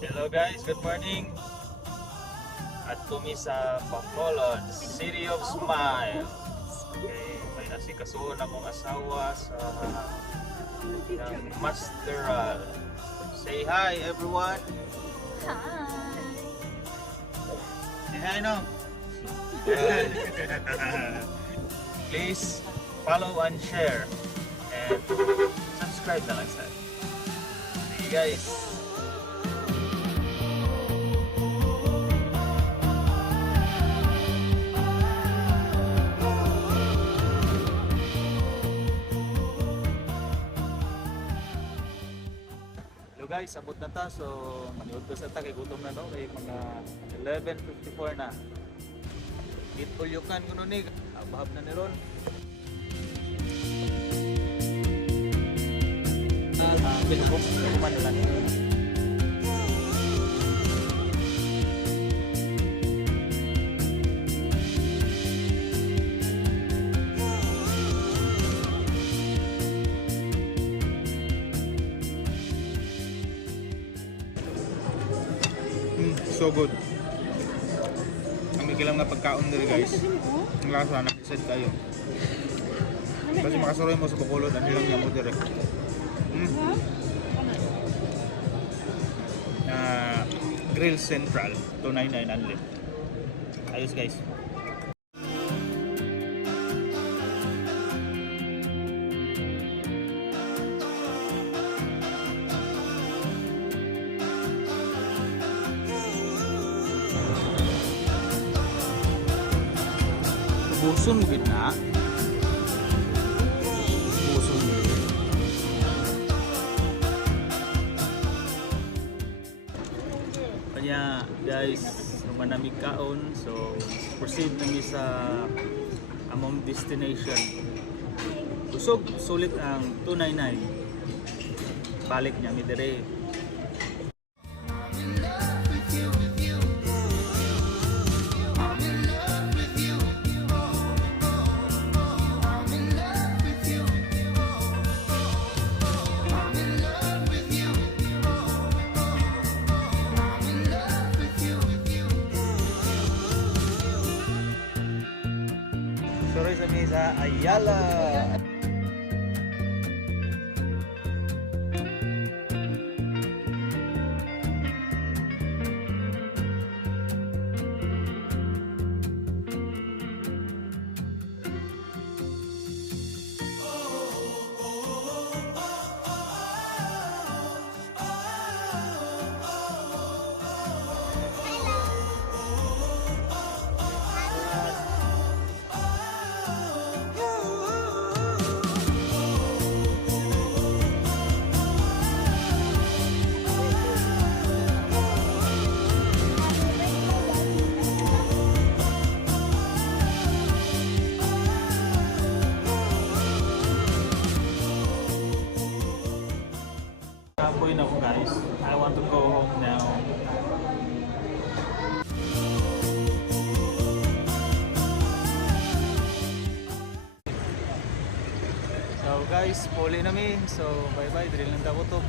Hello guys, good morning. At kami sa Bacolod, City of Smile. Okay, may asikasuon akong asawa sa ng Masteral. Say hi everyone. Hi! Say hi no. Please follow and share and subscribe na lang sa. See you guys. Guys, abot na ta, so maniud ko sa ta kay gutom na no, kay mga 11:54 na. Gituyukan kuno ni, abahab na ni ron. Pinugok man lang. So good. Ang ikilang na pagkaon nila guys. Ang lasa, nakisad kayo. Kasi makasuroy mo sa Bacolod, ang hilang niya mo direct. Grill Central, 299 only. Ayos guys. Buson gid na. Buson gid. Kanya guys, manamig kaon, so proceed nami sa among destination. Busog sulit ang 299. Balik niya mi dire. Sorry sa misa Ayala. Halfway na po guys. I want to go home now. So guys, puli na mi. So bye bye. Dili lang ta kutob.